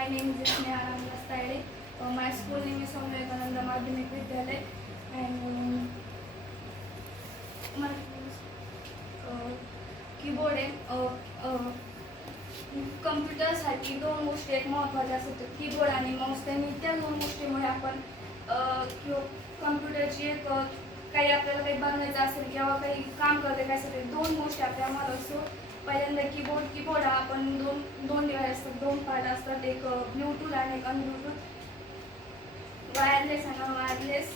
My name is Sneha Ramdas Taide. My school name is Swami Vivekananda Madhyamik Vidyalaya, and my keyboard आहे. कम्प्युटरसाठी दोन गोष्टी एक महत्त्वाच्या असतात, कीबोर्ड आणि माऊस. त्यांनी त्या दोन गोष्टीमुळे आपण किंवा कम्प्युटरची एक काही आपल्याला काही बनवायचं असेल किंवा काही काम करते काय असेल दोन गोष्टी आपल्या आम्हाला असतो. पहिल्यांदा कीबोर्ड हा आपण दोन डिव्हाइस असतात, दोन पार्ट असतात, एक ब्ल्यूटूथ आणि एक अनब्ल्यूटूथ, वायरलेस आणि अनवायरलेस.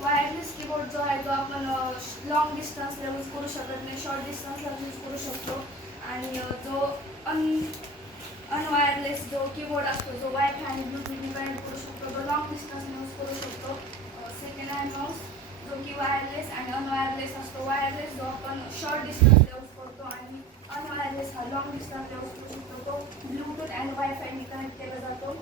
वायरलेस कीबोर्ड जो आहे तो आपण लॉंग डिस्टन्सला यूज करू शकत नाही, शॉर्ट डिस्टन्सला यूज करू शकतो. आणि जो अनवायरलेस जो कीबोर्ड असतो जो वायफाय आणि ब्लूटूथने कनेक्ट करू शकतो, तो लॉंग डिस्टन्सला यूज करू शकतो. सेकंड हँड माऊस जो की वायरलेस आणि अनवायरलेस असतो. वायरलेस जो आपण शॉर्ट डिस्टन्सला यूज करतो आणि अनवायरलेस हा लॉंग डिस्टन्सला यूज करू शकतो. तो ब्लूटूथ आणि वायफायने कनेक्ट केला जातो.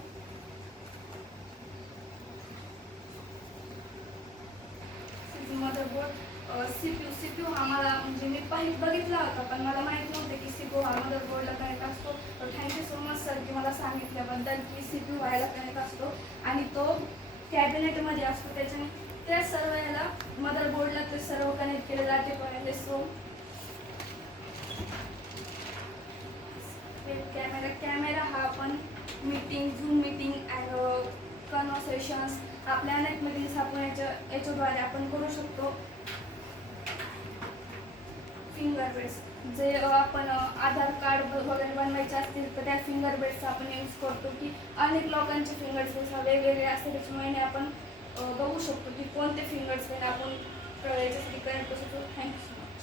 मदरबोर्ड सीपीयू हा मला म्हणजे मी बघितला होता, पण मला माहीत नव्हतं की सीपीयू हा मदरबोर्डला कनेक्ट असतो. तर थँक्यू सो मच सर की मला सांगितल्याबद्दल की सीपीयू व्हायला कनेक्ट असतो आणि तो कॅबिनेटमध्ये असतो. त्याच्याने त्या सर्व याला मदरबोर्डला ते सर्व कनेक्ट केले जाते पहिले. सो कॅमेरा हा आपण meeting, zoom meeting and conversations आपल्या अनेक मीटिंग्स आपण याच्याद्वारे आपण करू शकतो. फिंगरप्रिंट्स जे आपण आधार कार्ड वगैरे बनवायचे असतील तर त्या फिंगरप्रिंट्सचा आपण यूज करतो की अनेक लोकांचे फिंगरप्रिंट्स वेगवेगळे असते, त्याच्यामुळे आपण बघू शकतो की कोणते फिंगरप्रिंट आपण याच्यासाठी कनेक्ट करू शकतो. Thank you so much.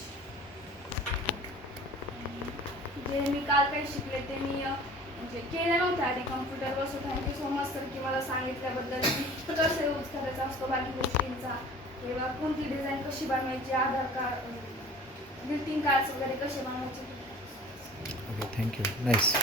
जे मी काल काही शिकले ते मी म्हणजे केलं नव्हतं आधी कम्प्युटरवर. So thank you so much sir की मला सांगितल्याबद्दल की कसं यूज करायचा असतो बाकी गोष्टींचा, किंवा कोणती डिझाईन कशी बनवायची, आधार कार्ड, ग्रीटिंग कार्ड्स वगैरे कसे बनवायचे. Okay, thank you. नाईस.